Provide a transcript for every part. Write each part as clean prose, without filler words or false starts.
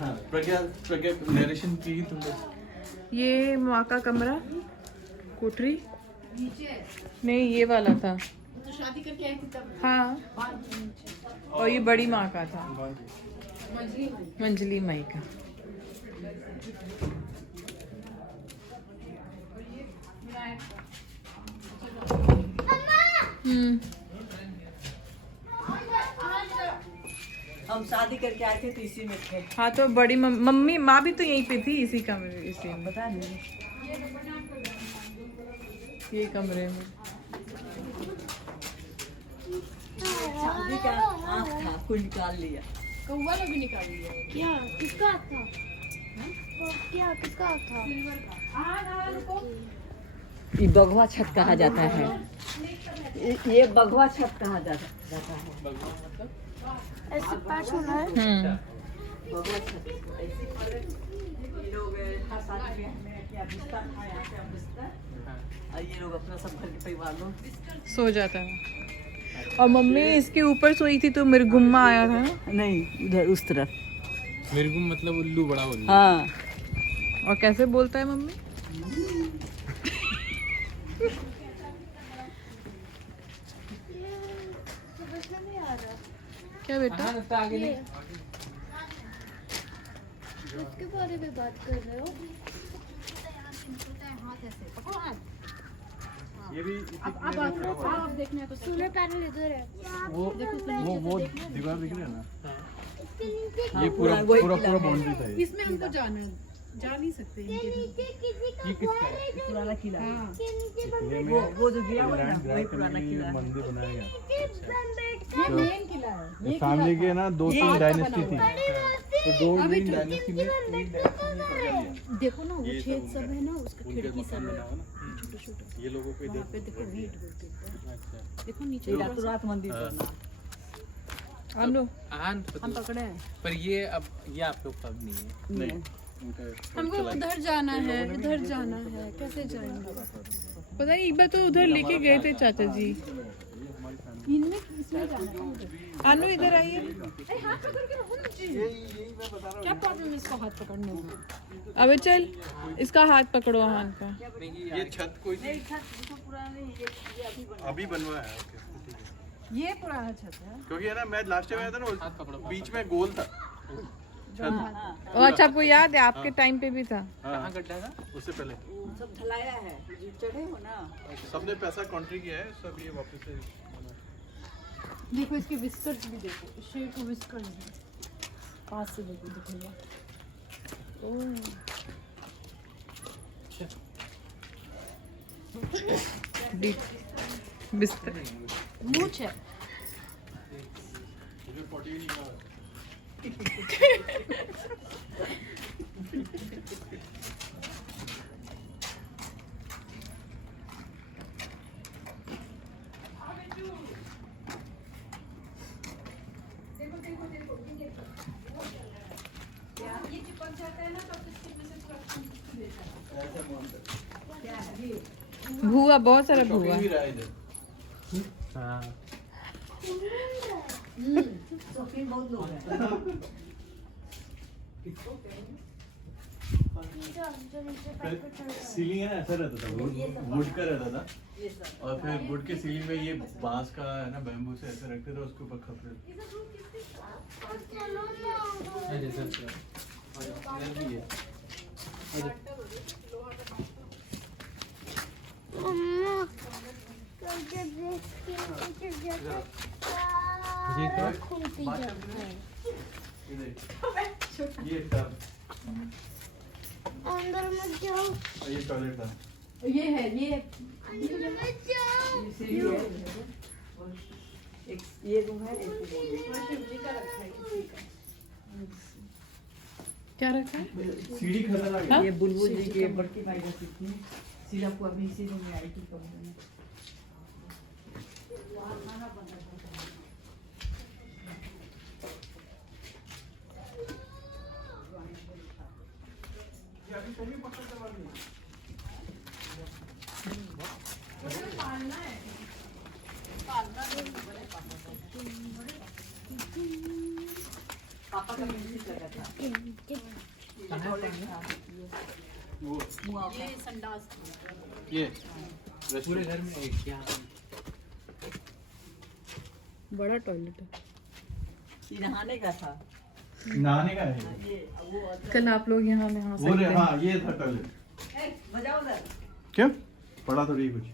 हाँ, प्रज्ञा नरेशन की तुम लोग। ये माँ का कमरा, कोठरी नहीं, ये वाला था तो शादी करके आई थी तब। हाँ, और ये बड़ी माँ का था, मंजली माई का। हम शादी करके आए थे तो इसी में थे। हाँ, तो बड़ी मम्मी माँ भी तो यहीं पे थी, इसी कमरे, इसी में, पता नहीं ये कमरे में। शादी का आँख था, कोई निकाल लिया। कौवा लोग भी निकाल लिया। क्या किसका था? क्या किसका था? ये बगवा छत कहा जाता है। ये बगवा छत कहा जाता है। ऐसे पाँच होना है। बगवा छत ऐसे ये लोग हर शादी में क्या बिस्तर था, यहाँ पे हम बिस्तर, और ये लोग अपना सब घर के परिवार लोग सो जाता है। और मम्मी इसके ऊपर सोई थी तो मिर्गुम्मा आया था ना? नहीं, उधर उस तरफ। मिर्गुम मतलब उल्लू, बड़ा उल्लू। हाँ, और कैसे बोलता है मम्मी? समझ नहीं आ रहा। क्या बेटा? ये किसके बारे में बात कर रहे हो? ये भी अब देखने को सोलर पैनल इधर है। वो दीवार दिख रहा है ना, इसके नीचे ये पूरा बाउंड्री था ये। इसमें हमको जाना जा नहीं सकते इनके इसके नीचे किसी का घर है इधर। पुराना किला है। हाँ। इसके नीचे ये में वो जो गिरा हुआ है ना, लैंड वही ग्रैब पुराना करने के किला लिए है। मंदिर बनाया गया। नीचे अम्बेडकर ये मेन किला है। ये फैमिली के ना 2-3 डायनेस्टी थी, तो 2-3 अभी डायनेस्टी में अम्बेडकर का घर है। देखो ना, वो ये छेद सब सब है ना, उसका उनके खिड़की मकान सब बना हुआ है ना, छोटे छोटे। ये लोगों को वहाँ इधर पे देखो ईंट बोलते हैं। अच्छा। देखो नीचे ये रातों रात मंदिर बना। हम लोग हम पकड़े हैं। पर ये अब ये आप लोग कब नहीं है। नहीं, हमको उधर जाना है, इधर जाना है, कैसे जाएंगे? पता नहीं, एक बार तो उधर लेके गए थे चाचा जी। इनमें इसमें जाना है। आनू इधर आइए। अरे हाथ पकड़ के रखो ना जी। क्या प्रॉब्लम है इसको हाथ पकड़ने में? अबे चल, इसका हाथ पकड़ो हाथ का। ये छत कोई अभी बनवाया है, ओके, ठीक है। ये पुराना छत है। क्योंकि है ना, मैं लास्ट टाइम आया था ना, बीच में गोल था छत। ओ अच्छा, आपको याद है आपके टाइम पे भी था? हाँ, गड्ढा था उससे पहले सब ढलाया है, जो चढ़े हो ना। सबने पैसा कॉन्ट्री किया है, सब ये वापस से देखो इसके विस्कर्स भी देखो, शेर को विस्कर्स भी पास से देखो, दिखेगा। बिस्तर मूछ है। भुआ, बहुत सारा भुआ। हाँ शौकीन बहुत लोग हैं। सीलिंग है ना, ऐसा रहता था, वुड का रहता था, ये सब और फिर वुड के सीलिंग में ये बांस का है ना, बैम्बू से ऐसे रखते थे, उसके ऊपर खपरे। मम्मा करके देख के नीचे जाकर खुलती जाती है। ये टब, अंदर मत जाओ, और ये टॉयलेट था। ये है, ये अंदर मत जाओ। ये सीढ़ी है। और एक ये रूम है, एक क्या रखा है? सीढ़ी खतरनाक है। ये बुलबुल जी की बड़की भाई रहती थी। सीधा को अभी इसी रूम में आई थी कमरे में। पापा का म्यूजिक लगा था टॉयलेट था वो ये संडास थी। ये पूरे घर में एक यहाँ पे बड़ा टॉयलेट है। ये नहाने का था नहाने का है ये वो कल आप लोग यहाँ नहा वो रे सकते हाँ हैं। ये था टॉयलेट बजाओ उधर क्या पढ़ा थोड़ी कुछ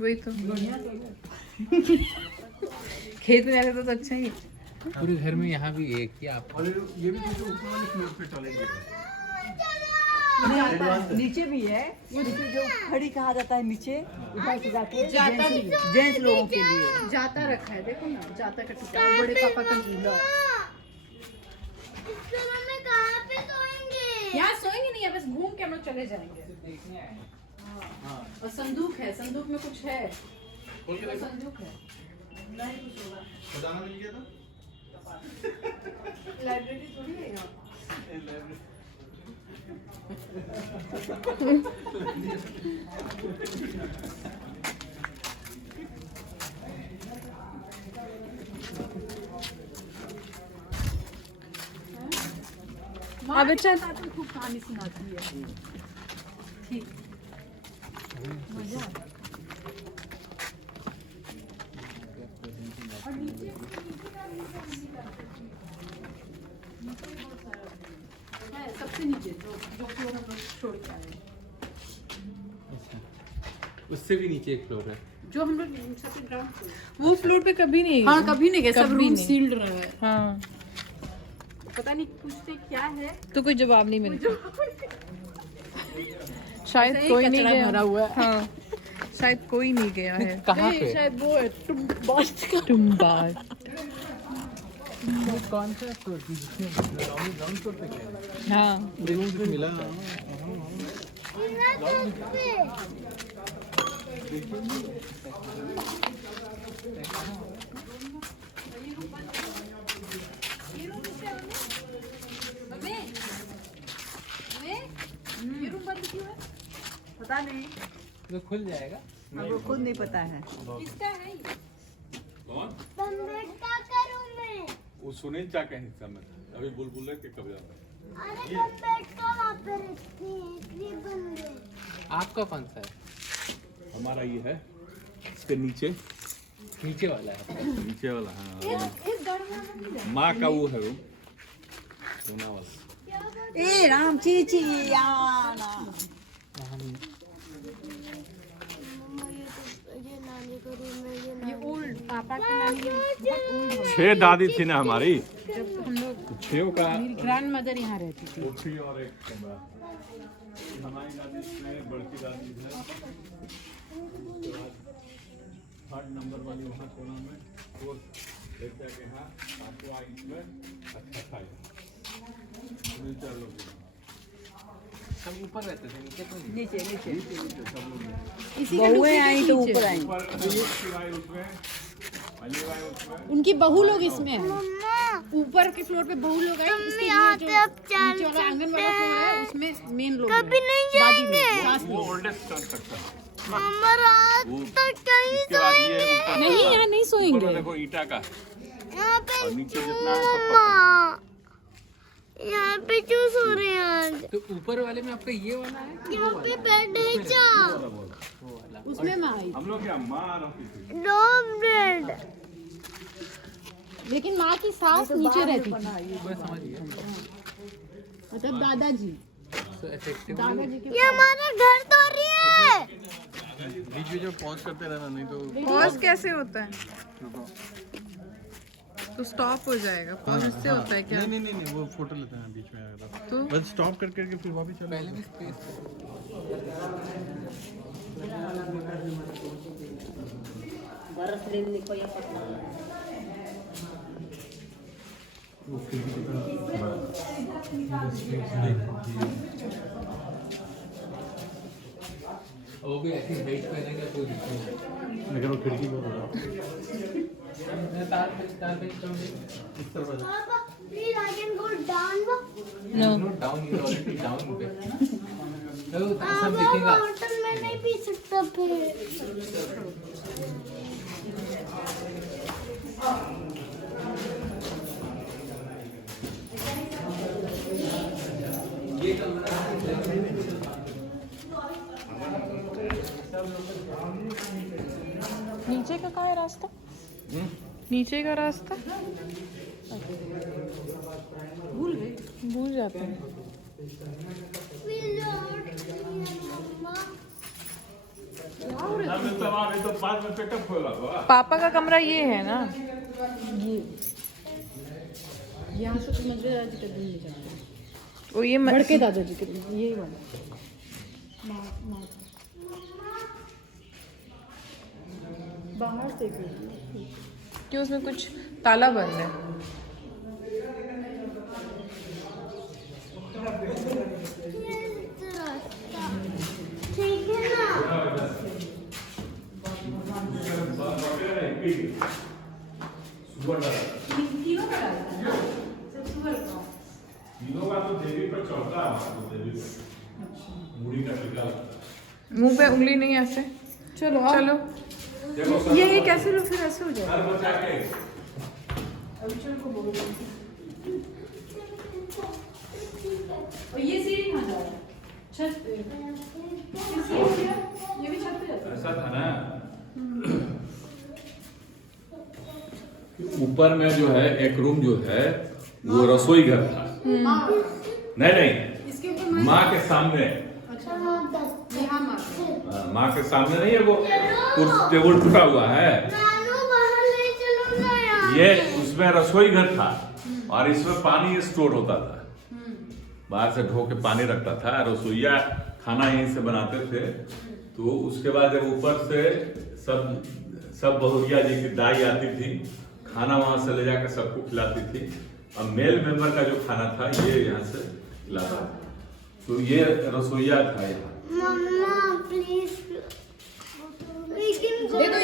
वही तो खेत में जाके तो अच्छा ही है। पूरे घर में यहाँ भी एक ही आप और ये भी तो ऊपर वाले फ्लोर पे टॉयलेट है नीचे भी है नीचे जो खड़ी कहा जाता है नीचे उधर से जाके जाता जेंट्स लोगों के लिए जाता रखा है, देखो ना जाता का टुकड़ा, बड़े पापा का झूला है। यहाँ सोएंगे नहीं, बस घूम के हम लोग चले जाएंगे। हाँ। और संदूक है, संदूक में कुछ है, संदूक है। खजाना मिल गया था लाइब्रेरी थोड़ी है यहाँ। अब अच्छा तो खूब कहानी सुनाती है। ठीक मजा आता है। और नीचे है, सबसे नीचे जो फ्लोर हम लोग छोड़ के आए हैं। उससे भी नीचे एक फ्लोर है जो हम लोग सबसे ग्राउंड फ्लोर। वो फ्लोर पे कभी नहीं हाँ कभी नहीं गए, सब कभी रूम नहीं। सील्ड रहा है। हाँ पता नहीं पूछते क्या है, तो कोई जवाब नहीं मिलता शायद ऐसे ही कोई नहीं कचरा गया भरा हुआ है। हाँ शायद कोई नहीं गया है कहाँ नहीं, पे शायद वो है टुम्बास्ट का। टुम्बाड ये कौन सा फ्लोर थी जिसमें ग्राउंड फ्लोर पे गए हाँ रूम से मिला ये रूम बंद क्यों है? पता नहीं तो खुल जाएगा अब वो खुद नहीं पता है किसका है ये? वो सुनील चा का हिस्सा में था। अभी बुलबुल के कब्जा में। आपका कौन सा है हमारा ये है इसके नीचे नीचे वाला है नीचे वाला हाँ इस घर में हम नहीं जाएंगे। माँ का वो है रूम सोना वाला ए राम चीची आना ये ओल्ड पापा के नानी के बहुत ओल्ड हो 6 दादी थी ना हमारी जब हम लोग 6 का मेरी ग्रैंड मदर यहाँ रहती थी। कोठी और एक कमरा हमारी दादी इसमें बड़की दादी है उसके बाद 3rd नंबर वाली वहाँ कोना में 4th लेते के यहाँ 5वां इसमें अच्छा था 4 लोग सब ऊपर रहते थे नीचे तो नहीं नीचे नीचे इसी के बहुएं आई तो नीचे। ऊपर आई ऊपर शिवाय उसमें अलीवाय उसमें उनकी बहू लोग इसमें है। ऊपर के फ्लोर पे बहू लोग आए, इसके लिए जो नीचे वाला आंगन वाला फ्लोर है उसमें मेन लोग कभी नहीं जाएंगे। वो ओल्डेस्ट कर सकता है रात वो तक कहीं इसके बाद ये ऊपर नहीं यहाँ नहीं ऊपर सोएंगे। में देखो ईटा का यहाँ पे और नीचे जितना है सब पत्थर। माँ, यहाँ पे क्यों सो रहे हैं आज? तो ऊपर वाले में आपका ये वाला है यहाँ पे बेड है क्या? वो वाला उसमें मैं आई, हम लोग क्या माँ रहती थी नो बेड। लेकिन माँ की सास नीचे रहती थी, बस समझ गया मतलब दादाजी तो इफेक्टिव दादाजी के ये हमारा घर तो रही है। बीच बीच में पॉज करते रहना नहीं तो पॉज कैसे होता है तो स्टॉप हो जाएगा पॉज इससे होता है क्या नहीं नहीं नहीं वो फोटो लेते हैं बीच में आएगा तो बस स्टॉप कर करके फिर वापस चलो पहले भी स्पेस बरस लेने को ये पता वो खिड़की की तरफ वो भी ऐसी हाइट पहनेगा कोई दिक्कत नहीं लेकिन वो खिड़की को तार पे चढ़ोगे इस तरफ आ जाओ। पापा, please I can go down. No down you already down पे तो सब पापा, दिखेगा वाटर में नहीं पी सकता फिर। नीचे का कहाँ है रास्ता? नीचे का रास्ता भूल जाते हैं। ना मिलता वहाँ नहीं तो बाद में पेटअप खोला हुआ। पापा का कमरा ये है ना? ये यहाँ से तो मंदिर दादाजी का दिन नहीं जाते वो ये बड़के दादाजी के दिन यही वाला बाहर से कि उसमें कुछ ताला बंद है। ठीक है ना? तीनों का तो देवी पर चढ़ता है, देवी पर मुड़ी का टीका। मुंह पे उंगली नहीं ऐसे। चलो चलो ये कैसे लोग फिर ऐसे हो जाए। हर बच्चा के और ये सीढ़ी कहाँ जा रहा है? छत पे। ये भी छत पे जाता है। ऐसा था ना, ऊपर में जो है एक रूम जो है वो रसोई घर था। नहीं इसके ऊपर माँ के सामने, माँ के सामने नहीं है वो कुर्सी टेबल टूटा हुआ है, नानू बाहर ले चलो ना यार। ये उसमें रसोई घर था और इसमें पानी स्टोर होता था। बाहर से ढो के पानी रखता था, रसोईया खाना यहीं से बनाते थे। तो उसके बाद जब ऊपर से सब बहुरिया जी की दाई आती थी, खाना वहां से ले जाकर सबको खिलाती थी। अब मेल मेंबर का जो खाना था ये यहाँ से खिलाता था। तो ये रसोईया था यहाँ। मम्मा प्लीज। लेकिन देखो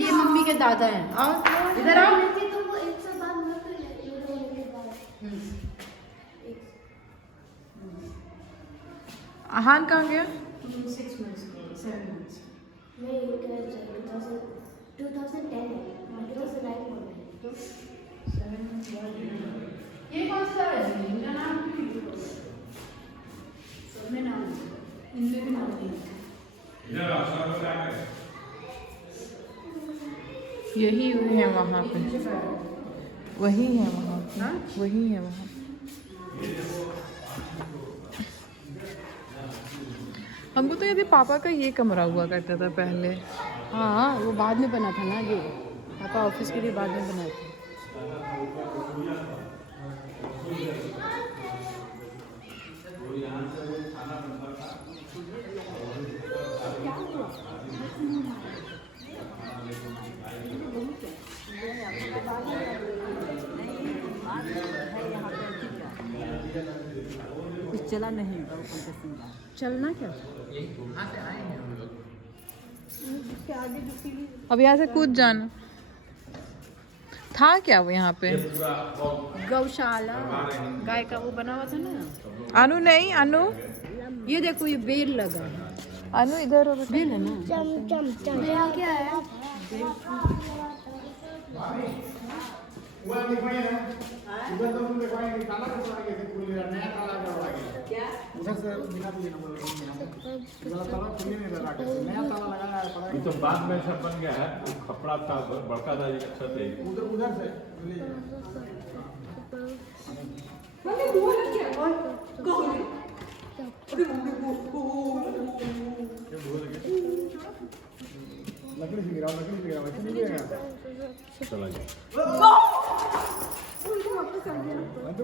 ये मम्मी के दादा हैं। आओ इधर आओ। तो वो एक साथ बात मत कर लेते आहान कहाँ गया? 6 months 7 months। नहीं 2010 है 2009 में। ये कौन सा है? इनका नाम सब में नाम है, इनमें भी नाम नहीं है। यही है वहाँ पे, वही है वहाँ पे, वही है वहाँ। हमको तो यदि पापा का ये कमरा हुआ करता था पहले। हाँ वो बाद में बना था ना, ये पापा ऑफिस के लिए बाद में बनाए थे। कुछ चला नहीं चलना क्या? अब यहाँ से कूद जाना था क्या वो यहाँ पे? गौशाला गाय का वो बना हुआ था ना। अनु नहीं, अनु ये देखो ये बेल लगा है। अनु इधर हो बेटा। बेल है ना। चम चम चम। यहाँ क्या है? ये तो बाद में सब बन गया है, वो खपड़ा था बड़का दादी का छत है। उधर से लकड़ी से गिराओ ऐसे नहीं गिरेगा। चला जाए। तो